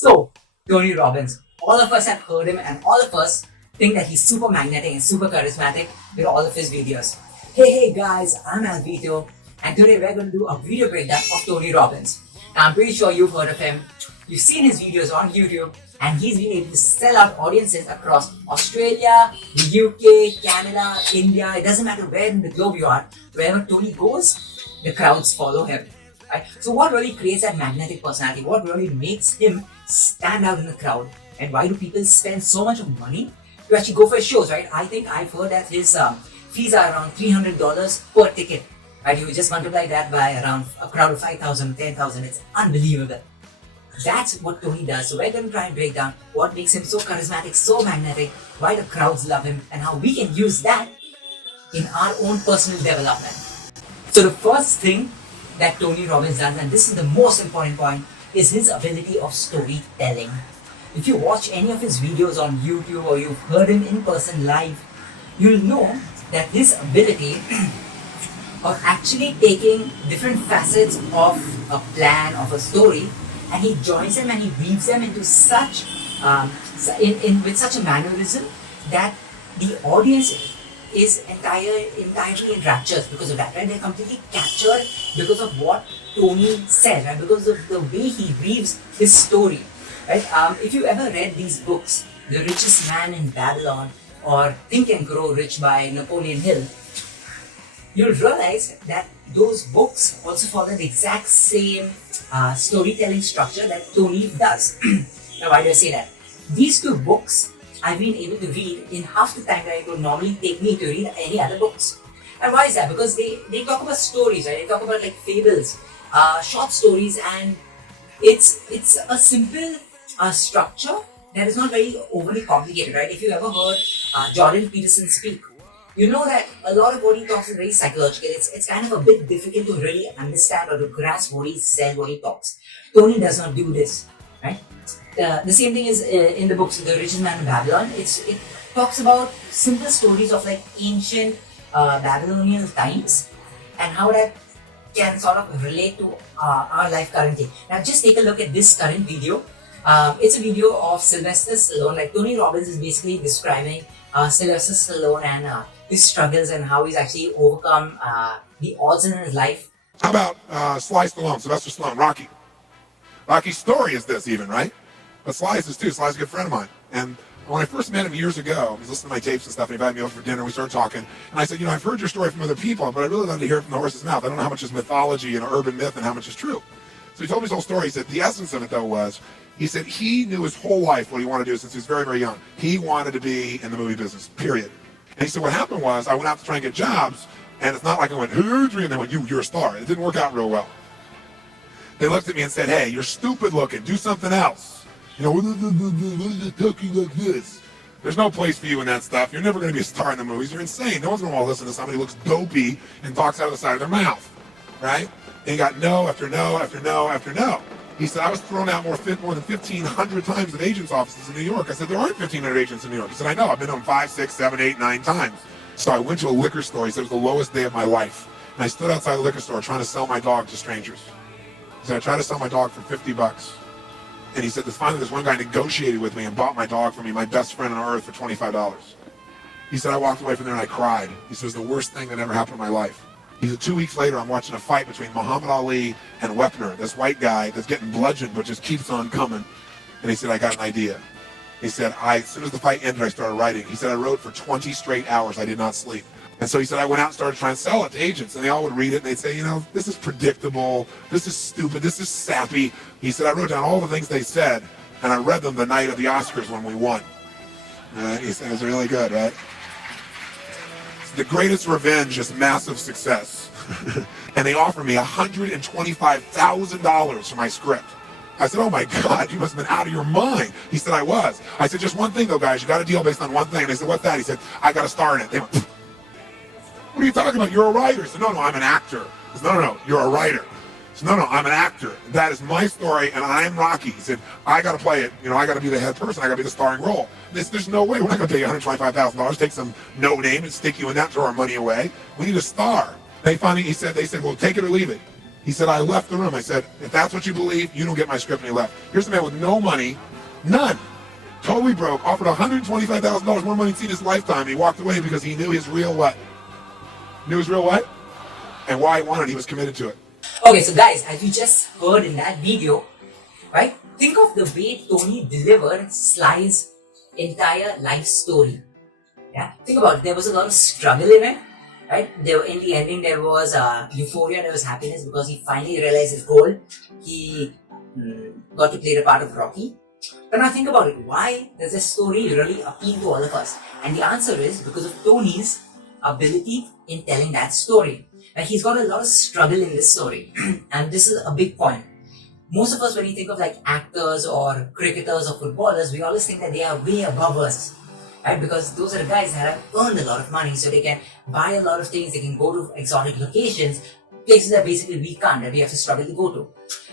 So, Tony Robbins, all of us have heard him and all of us think that he's super magnetic and super charismatic with all of his videos. Hey guys, I'm Alvito and today we're going to do a video breakdown of Tony Robbins. Now, I'm pretty sure you've heard of him, you've seen his videos on YouTube, and he's been able to sell out audiences across Australia, the UK, Canada, India. It doesn't matter where in the globe you are, wherever Tony goes, the crowds follow him. Right? So what really creates that magnetic personality? What really makes him stand out in the crowd? And why do people spend so much of money to actually go for his shows, right? I think I've heard that his fees are around $300 per ticket. Right? You just multiply that by around a crowd of 5,000, 10,000. It's unbelievable. That's what Tony does. So we're going to try and break down what makes him so charismatic, so magnetic, why the crowds love him, and how we can use that in our own personal development. So the first thing that Tony Robbins does, and this is the most important point, is his ability of storytelling. If you watch any of his videos on YouTube or you've heard him in person live, you'll know that his ability of actually taking different facets of a plan, of a story, and he joins them and he weaves them into such, with such a mannerism that the audience is entirely in raptures because of that, right? They're completely captured because of what Tony says, right? Because of the way he weaves his story, right? If you ever read these books, The Richest Man in Babylon or Think and Grow Rich by Napoleon Hill, you'll realize that those books also follow the exact same storytelling structure that Tony does. Now, why do I say that? These two books I've been able to read in half the time that it would normally take me to read any other books. And why is that? Because they talk about stories, right? They talk about like fables, short stories, and it's a simple structure that is not very overly complicated, right? If you ever heard Jordan Peterson speak, you know that a lot of what he talks is very psychological. It's kind of a bit difficult to really understand or to grasp what he says, what he talks. Tony does not do this, right? The same thing is in the books, The Richest Man in Babylon. It talks about simple stories of like ancient Babylonian times and how that can sort of relate to our life currently. Now just take a look at this current video. It's a video of Sylvester Stallone. Like Tony Robbins is basically describing Sylvester Stallone and his struggles and how he's actually overcome the odds in his life. How about Sly Stallone, Sylvester Stallone, Rocky? Rocky's story is this even, right? But Sly's is too. Sly's a good friend of mine. And when I first met him years ago, he was listening to my tapes and stuff, and he invited me over for dinner. We started talking. And I said, I've heard your story from other people, but I'd really love to hear it from the horse's mouth. I don't know how much is mythology and urban myth and how much is true. So he told me his whole story. He said the essence of it, though, was he said he knew his whole life what he wanted to do since he was very, very young. He wanted to be in the movie business, period. And he said what happened was I went out to try and get jobs, and it's not like I went, who's dream? They went, you're a star. It didn't work out real well. They looked at me and said, hey, you're stupid looking. Do something else. What is it talking like this? There's no place for you in that stuff. You're never going to be a star in the movies. You're insane. No one's going to want to listen to somebody who looks dopey and talks out of the side of their mouth, right? And he got no after no after no after no. He said, I was thrown out more than 1,500 times at agents' offices in New York. I said, there aren't 1,500 agents in New York. He said, I know. I've been on 5, 6, 7, 8, 9 times. So I went to a liquor store. He said, it was the lowest day of my life. And I stood outside the liquor store trying to sell my dog to strangers. He said, I tried to sell my dog for $50. And he said, finally this one guy negotiated with me and bought my dog for me, my best friend on earth, for $25. He said, I walked away from there and I cried. He said, it was the worst thing that ever happened in my life. He said, 2 weeks later, I'm watching a fight between Muhammad Ali and Wepner, this white guy that's getting bludgeoned but just keeps on coming. And he said, I got an idea. He said, as soon as the fight ended, I started writing. He said, I wrote for 20 straight hours. I did not sleep. And so he said, I went out and started trying to sell it to agents, and they all would read it, and they'd say, this is predictable, this is stupid, this is sappy. He said, I wrote down all the things they said, and I read them the night of the Oscars when we won. He said, it was really good, right? The greatest revenge is massive success. And they offered me $125,000 for my script. I said, oh my God, you must have been out of your mind. He said, I was. I said, just one thing though, guys, you got a deal based on one thing. And they said, what's that? He said, I got a star in it. They went, what are you talking about? You're a writer. He said, no, I'm an actor. He said, no, you're a writer. He said, no, I'm an actor. That is my story, and I'm Rocky. He said, I got to play it. I got to be the head person. I got to be the starring role. There's no way. We're not going to pay you $125,000, take some no name and stick you in that, throw our money away. We need a star. They said, well, take it or leave it. He said, I left the room. I said, if that's what you believe, you don't get my script, and he left. Here's a man with no money, none, totally broke, offered $125,000 more money than in his lifetime. He walked away because he knew his real what? Knew his real what? And why he wanted it. He was committed to it. Okay, so guys, as you just heard in that video, right? Think of the way Tony delivered Sly's entire life story. Yeah, think about it. There was a lot of struggle in it, right? In the ending, there was euphoria, there was happiness because he finally realized his goal. He got to play the part of Rocky. But now think about it. Why does this story really appeal to all of us? And the answer is because of Tony's ability in telling that story. And he's got a lot of struggle in this story. And this is a big point. Most of us, when we think of like actors or cricketers or footballers, we always think that they are way above us. Right? Because those are the guys that have earned a lot of money, so they can buy a lot of things, they can go to exotic locations, places that basically we can't, that we have to struggle to go to.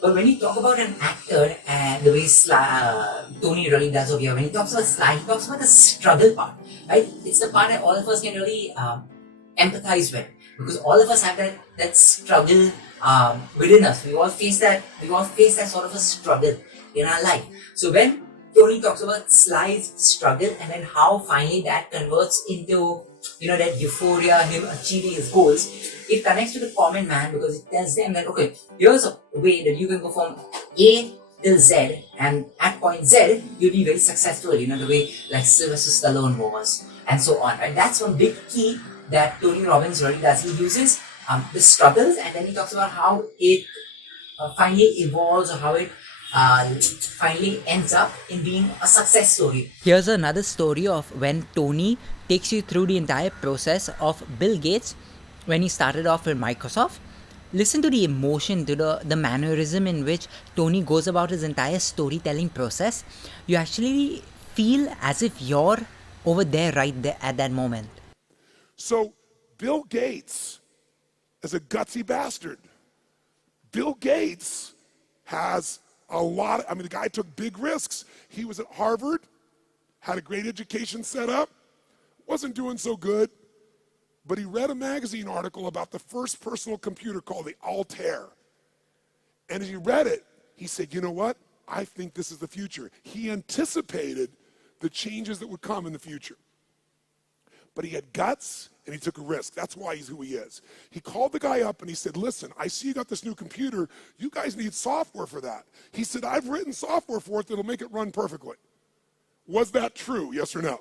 But when you talk about an actor and the way Tony really does over here, when he talks about Sly, he talks about the struggle part, right? It's the part that all of us can really empathize with, because all of us have that struggle within us. We all face that sort of a struggle in our life. So when Tony talks about Sly's struggle and then how finally that converts into, that euphoria, him achieving his goals, it connects to the common man because it tells them that, okay, here's a way that you can go from A till Z, and at point Z, you'll be very successful, the way like Sylvester Stallone was, and so on, right? That's one big key that Tony Robbins really does. He uses the struggles, and then he talks about how it finally evolves, or how it finally ends up in being a success story. Here's another story of when Tony takes you through the entire process of Bill Gates when he started off with Microsoft. Listen to the emotion, to the mannerism in which Tony goes about his entire storytelling process. You actually feel as if you're over there right there at that moment. So Bill Gates is a gutsy bastard. Bill Gates has the guy took big risks. He was at Harvard, had a great education set up, wasn't doing so good, but he read a magazine article about the first personal computer called the Altair. And as he read it, he said, you know what? I think this is the future. He anticipated the changes that would come in the future. But he had guts and he took a risk. That's why he's who he is. He called the guy up and he said, listen, I see you got this new computer. You guys need software for that. He said, I've written software for it that'll make it run perfectly. Was that true? Yes or no?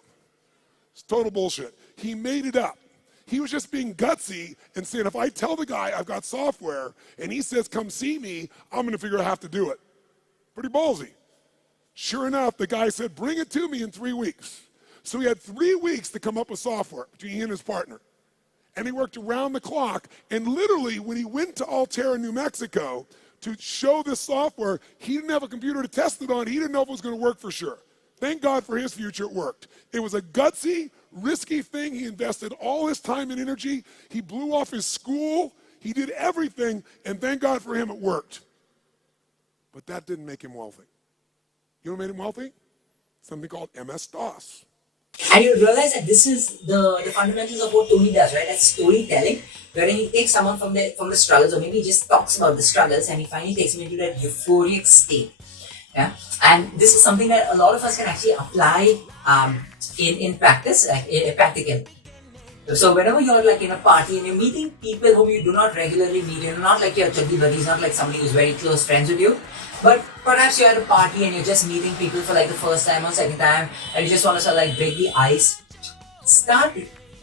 It's total bullshit. He made it up. He was just being gutsy and saying, if I tell the guy I've got software and he says, come see me, I'm going to figure out how to do it. Pretty ballsy. Sure enough, the guy said, bring it to me in 3 weeks. So he had 3 weeks to come up with software between he and his partner. And he worked around the clock. And literally, when he went to Altair in New Mexico to show this software, he didn't have a computer to test it on. He didn't know if it was going to work for sure. Thank God for his future, it worked. It was a gutsy, risky thing. He invested all his time and energy. He blew off his school. He did everything. And thank God for him, it worked. But that didn't make him wealthy. You know what made him wealthy? Something called MS-DOS. And you realize that this is the fundamentals of what Tony does, right? That's storytelling, wherein he takes someone from the struggles, or maybe he just talks about the struggles, and he finally takes him into that euphoric state. Yeah, and this is something that a lot of us can actually apply in practice, practical. So whenever you're like in a party and you're meeting people whom you do not regularly meet, you're not like your chuddy buddies, not like somebody who's very close friends with you, but perhaps you're at a party and you're just meeting people for like the first time or second time, and you just want to sort of like break the ice. Start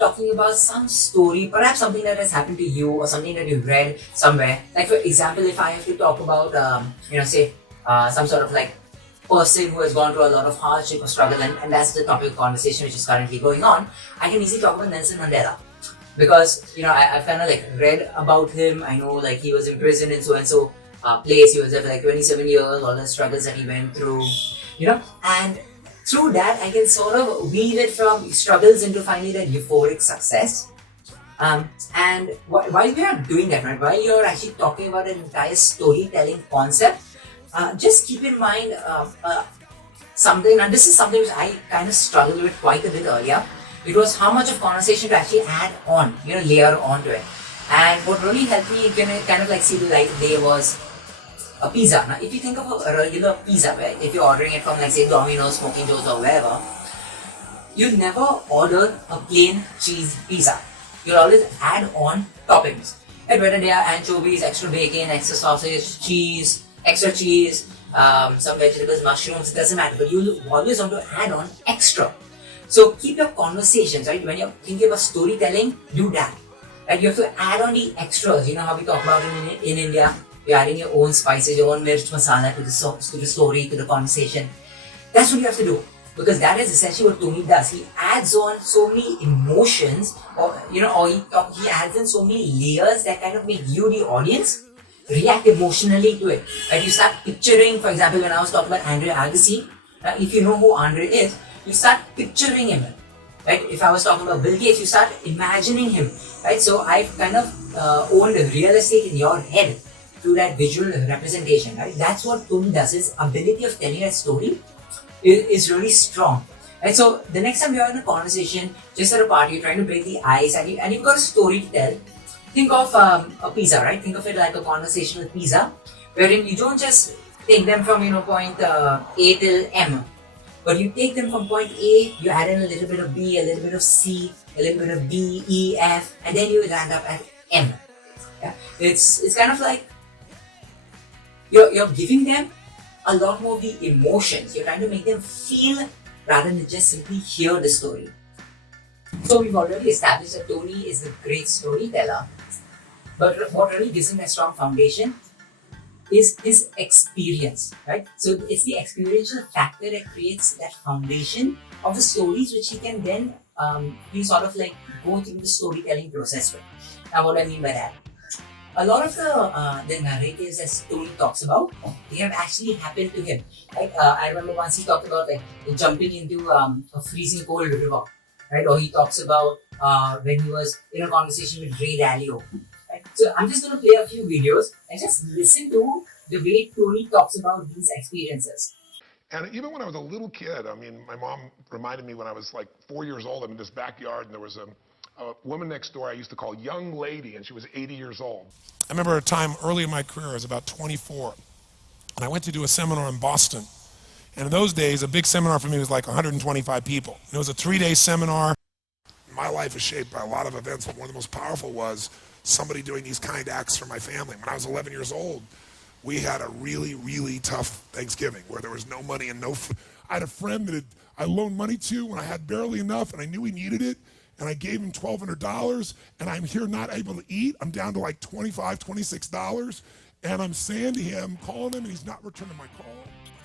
talking about some story, perhaps something that has happened to you or something that you've read somewhere. Like for example, if I have to talk about, some sort of like person who has gone through a lot of hardship or struggle, and that's the topic of conversation which is currently going on, I can easily talk about Nelson Mandela. Because, I've kind of like read about him. I know like he was imprisoned in so-and-so place. He was there for like 27 years, all the struggles that he went through, and through that I can sort of weave it from struggles into finally that euphoric success. And while we are doing that, right, while you're actually talking about an entire storytelling concept, just keep in mind something, and this is something which I kind of struggled with quite a bit earlier. It was how much of conversation to actually add on, layer onto it. And what really helped me kind of like see the light of day was a pizza. Now, if you think of a regular pizza, right, if you're ordering it from like say Domino's, Smoking Joe's or wherever, you never order a plain cheese pizza. You'll always add on toppings. And whether they are anchovies, extra bacon, extra sausage, cheese, extra cheese, some vegetables, mushrooms, it doesn't matter. But you always want to add on extra. So keep your conversations, right? When you're thinking about storytelling, do that. Right? You have to add on the extras. You know how we talk about in India, you're adding your own spices, your own mirch masala to the story, to the conversation. That's what you have to do. Because that is essentially what Tony does. He adds on so many emotions, or he adds in so many layers that kind of make you, the audience, react emotionally to it. Right? You start picturing, for example, when I was talking about Andre Agassi, if you know who Andre is, you start picturing him. Right? If I was talking about Bill Gates, you start imagining him. Right? So I've kind of owned real estate in your head through that visual representation. Right? That's what Tony does. His ability of telling a story is really strong. Right? So the next time you're in a conversation, just at a party, you're trying to break the ice, and you've got a story to tell, think of a pizza, right? Think of it like a conversational pizza, wherein you don't just take them from point A till M, but you take them from point A, you add in a little bit of B, a little bit of C, a little bit of D, E, F, and then you land up at M. Yeah? It's kind of like you're giving them a lot more of the emotions. You're trying to make them feel rather than just simply hear the story. So we've already established that Tony is a great storyteller, but what really gives him a strong foundation is his experience, right? So it's the experiential factor that creates that foundation of the stories which he can then sort of like go through the storytelling process with. Now what do I mean by that? A lot of the narratives that Tony talks about, they have actually happened to him. Like I remember once he talked about like jumping into a freezing cold river, right? Or he talks about when he was in a conversation with Ray Dalio. Right? So I'm just going to play a few videos and just listen to the way Tony talks about these experiences. And even when I was a little kid, I mean, my mom reminded me when I was like 4 years old, I'm in this backyard, and there was a woman next door I used to call Young Lady, and she was 80 years old. I remember a time early in my career, I was about 24, and I went to do a seminar in Boston. And in those days, a big seminar for me was like 125 people. And it was a 3-day seminar. My life is shaped by a lot of events, but one of the most powerful was somebody doing these kind acts for my family. When I was 11 years old, we had a really, really tough Thanksgiving where there was no money and no food. I had a friend that I loaned money to when I had barely enough, and I knew he needed it. And I gave him $1,200, and I'm here not able to eat. I'm down to like $25, $26, and I'm saying to him, calling him, and he's not returning my call.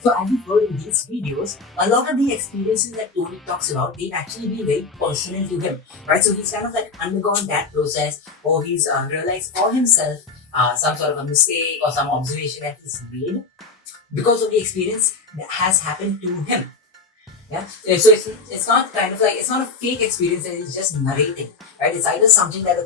So as you've heard in these videos, a lot of the experiences that Tony talks about, they've actually been very personal to him, right? So he's kind of like undergone that process, or he's realized for himself some sort of a mistake or some observation that he's made because of the experience that has happened to him. Yeah, so it's not kind of like, it's not a fake experience that he's just narrating, right? It's either something that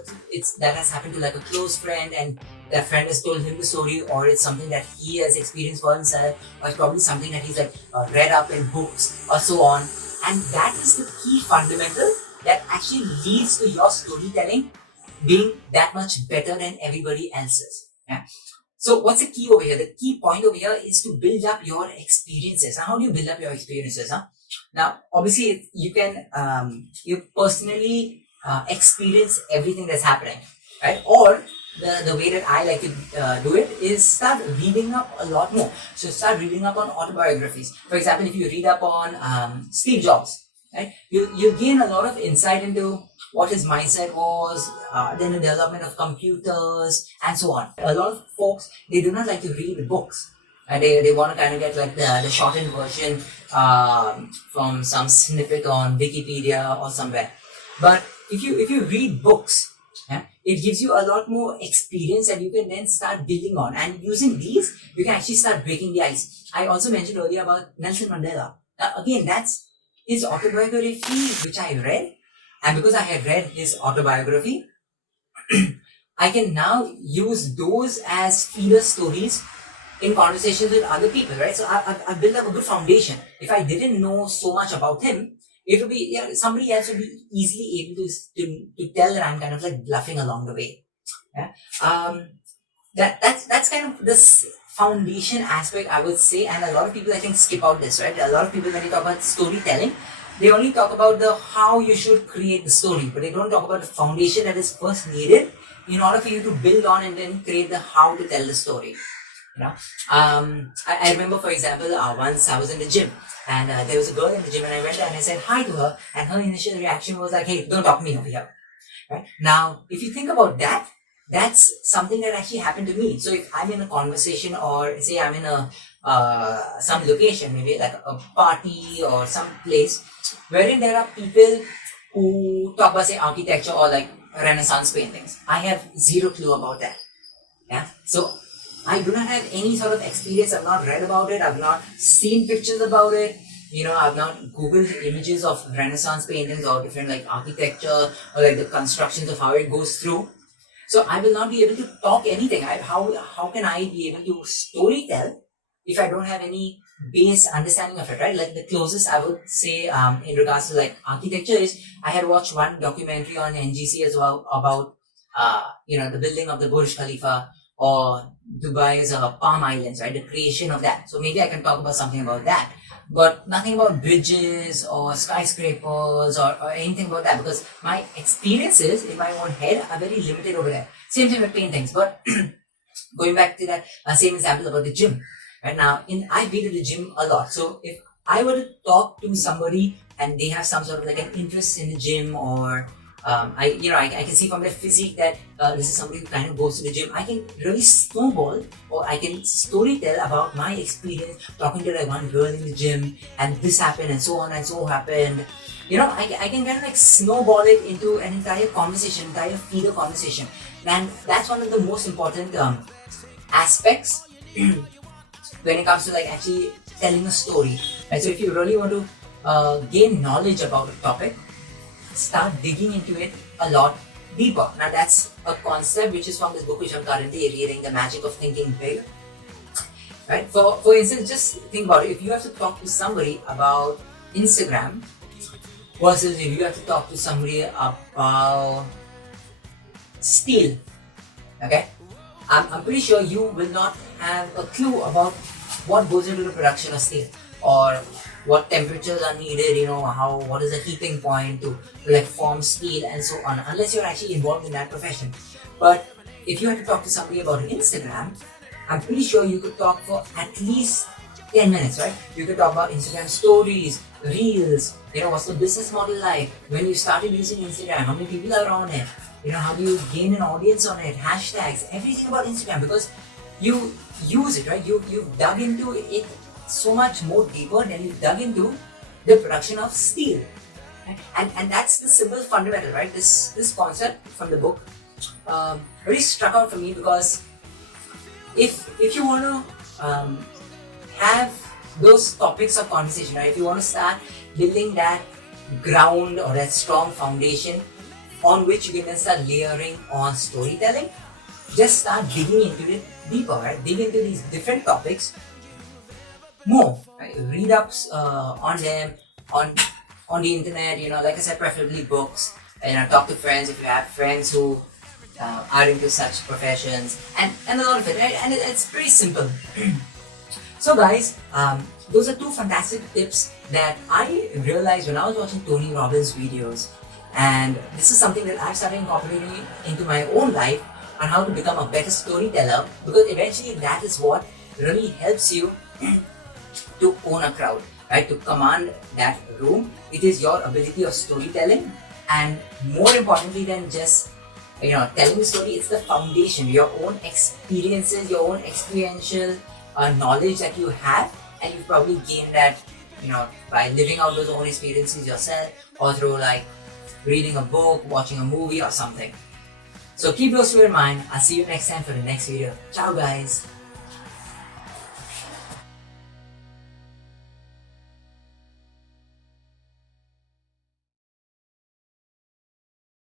has happened to like a close friend and that friend has told him the story, or it's something that he has experienced for himself, or it's probably something that he's like read up in books or so on. And that is the key fundamental that actually leads to your storytelling being that much better than everybody else's. Yeah. So what's the key over here? The key point over here is to build up your experiences. Now, how do you build up your experiences? Now, obviously, you can you personally experience everything that's happening, right? Or the way that I like to do it is start reading up a lot more. So start reading up on autobiographies. For example, if you read up on Steve Jobs, right? You gain a lot of insight into what his mindset was, then the development of computers, and so on. A lot of folks, they do not like to read books. And they want to kind of get like the shortened version from some snippet on Wikipedia or somewhere. But if you read books, yeah, it gives you a lot more experience that you can then start building on. And using these, you can actually start breaking the ice. I also mentioned earlier about Nelson Mandela. Now, again, that's his autobiography, which I read. And because I had read his autobiography, I can now use those as feeder stories in conversations with other people, right? So I've built up a good foundation. If I didn't know so much about him, it would be somebody else would be easily able to tell that I'm kind of like bluffing along the way. Yeah. That's kind of this foundation aspect, I would say, and a lot of people I think skip out this, right? A lot of people, when you talk about storytelling, they only talk about the how you should create the story, but they don't talk about the foundation that is first needed in order for you to build on and then create the how to tell the story. You know, I remember, for example, once I was in the gym and there was a girl in the gym, and I went there and I said hi to her, and her initial reaction was like, "Hey, don't talk to me over here." Right? Now, if you think about that, that's something that actually happened to me. So if I'm in a conversation, or say I'm in a some location, maybe like a party or some place wherein there are people who talk about, say, architecture or like Renaissance paintings, I have zero clue about that. Yeah. So I do not have any sort of experience. I've not read about it. I've not seen pictures about it. You know, I've not Googled images of Renaissance paintings or different like architecture or like the constructions of how it goes through. So I will not be able to talk anything. How can I be able to storytell if I don't have any base understanding of it, right? Like the closest I would say in regards to like architecture is I had watched one documentary on NGC as well about the building of the Burj Khalifa or Dubai's Palm Islands, right? The creation of that. So maybe I can talk about something about that, but nothing about bridges or skyscrapers or anything about that, because my experiences in my own head are very limited over there. Same thing with paintings, but going back to that same example about the gym. Right now, I've been to the gym a lot. So if I were to talk to somebody and they have some sort of like an interest in the gym, or I can see from their physique that this is somebody who kind of goes to the gym, I can really snowball, or I can storytell about my experience talking to like one girl in the gym, and this happened and so on and so happened. You know, I can kind of like snowball it into an entire conversation, entire feeder conversation. And that's one of the most important aspects when it comes to like actually telling a story. Right? So if you really want to gain knowledge about a topic, start digging into it a lot deeper. Now that's a concept which is from this book which I'm currently reading, The Magic of Thinking Big. Right? For instance, just think about it. If you have to talk to somebody about Instagram versus if you have to talk to somebody about steel, okay? I'm pretty sure you will not have a clue about what goes into the production of steel, or what temperatures are needed, you know, what is the heating point to like form steel and so on, unless you're actually involved in that profession. But if you had to talk to somebody about Instagram, I'm pretty sure you could talk for at least 10 minutes, right? You could talk about Instagram stories, reels, you know, what's the business model like, when you started using Instagram, how many people are on it, you know, how do you gain an audience on it, hashtags, everything about Instagram, because you use it, right? You've dug into it so much more deeper than you dug into the production of steel. Right? And that's the simple fundamental, right? This concept from the book really struck out for me, because if you want to have those topics of conversation, right? If you want to start building that ground or that strong foundation on which you can then start layering on storytelling, just start digging into it deeper, right? Dig into these different topics more, right? Read ups on them on the internet, you know, like I said, preferably books. You know, talk to friends if you have friends who are into such professions, and a lot of it, right? And it's pretty simple. So guys, those are two fantastic tips that I realized when I was watching Tony Robbins videos, and this is something that I've started incorporating into my own life on how to become a better storyteller, because eventually that is what really helps you to own a crowd, right? To command that room. It is your ability of storytelling, and more importantly than just telling the story, it's the foundation, your own experiences, your own experiential knowledge that you have, and you've probably gained that by living out those own experiences yourself, or through like reading a book, watching a movie or something. So keep those two in mind. I'll see you next time for the next video. Ciao guys.